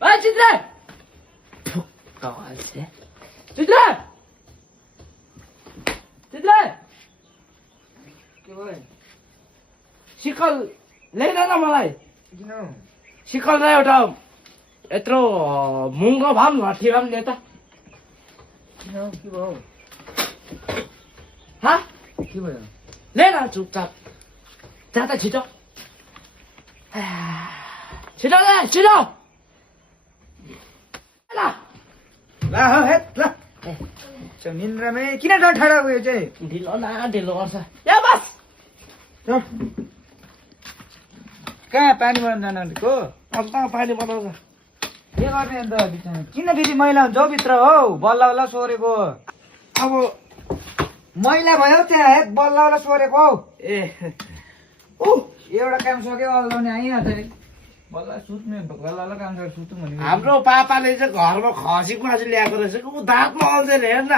चित्र चित्र चित्र के भयो सिकल ल्याइन न मलाई किन सिकल र एउटा यत्रो मुङ्गो भए पनि घटी भए पनि ल्या त किन के भयो हा के भयो ल्याइन चुपचाप जा त छिटो छिटो ल्या छिटो ला हो हेत ल निन्द्रामै किन डठाडा उयो चाहिँ ढिलो न ढिलो गर्छ या बस कहाँ पानी बनाउनु जानु अलिकको अन्त पानी बनाउँछ के गर्ने अन्त बिचमा किन त्यति मैला हुन्छ हौ भित्र हौ बल्ल बल्ल सोरेको अब मैला भयो त्यहाँ हेत बल्ल बल्ल सोरेको हौ ए एउटा काम सक्यो अल्लाउने आइहाल्छ नि बल्ल सुत्ने बल्ल बल्ल काम सकेर सुत्नु भने हाम्रो पापाले चाहिँ घरमा खसीको मासु ल्याएको रहेछ ऊ दाँतमा अल्छेन हेर न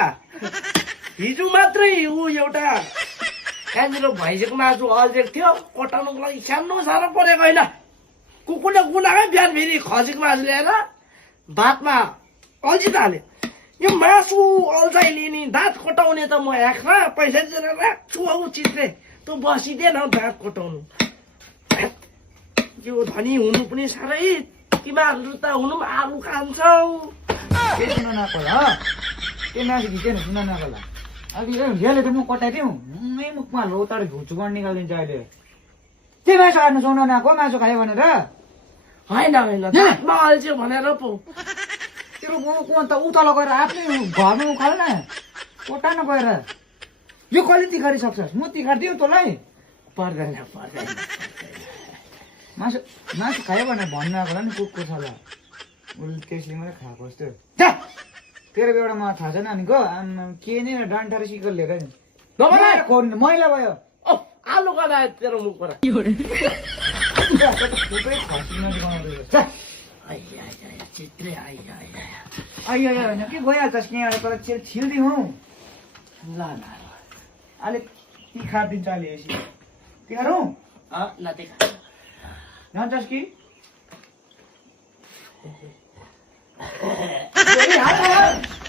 हिजो मात्रै ऊ एउटा कहाँनिर भैँसीको मासु अल्झेको थियो कोटाउनुको लागि सानो सानो परेको होइन कुकुरले गुनाकै बिहान फेरि खसीको मासु ल्याएर दाँतमा अल्झिहाल्यो यो मासु अल्झाइले नि दाँत कोटाउने त म आँखा पैसा दिएर राख्छु हौ चित्रे तँ बसिदिएन हौ दाँत कोटाउनु यो धनी हुनु पनि साह्रै तिमीहरू त हुनु पनि आलु खान्छौ के सुन नकोला त्यो मासु खिचेन सुन नकोला अलि झेले त म कटाइदिउँ मै मुखमा लोतार घुचु गर्न निकालिदिन्छ अहिले त्यो मासु खानु सुन नको मासु खायो भनेर होइन होइन दाँतमा अल्झ्यो भनेर पो तेरो मुख अन्त उतल गएर आफ्नै घरमा उखाल न कोटा न गएर यो कहिले तिखारी सक्छस् म तिखारिदिउँ तँलाई पर्दैन पर्दैन मासु मासु खायो भनेर भन्नु आएको होला नि कुकुर छ होला उसले त्यसले मात्रै खाएको जस्तो जा तेरो एउटा मलाई थाहा छैन अनिको आम्मा के नै डन्ठा र सिकल लिएर नि नबनाए खोर्नु मैला भयो ओ आलु गनायो तेरो मुखबाट थुप्रै खसी मासु बनाउँदैछ जा आइया चित्रे आइया आइयो होइन के गइहाल्छस् यहाँ तँलाई छिल्दिउँ ल ल अलिक तिखार दिन्छ अलि यसो तिखारौँ नदेखा जान्छस् कि हात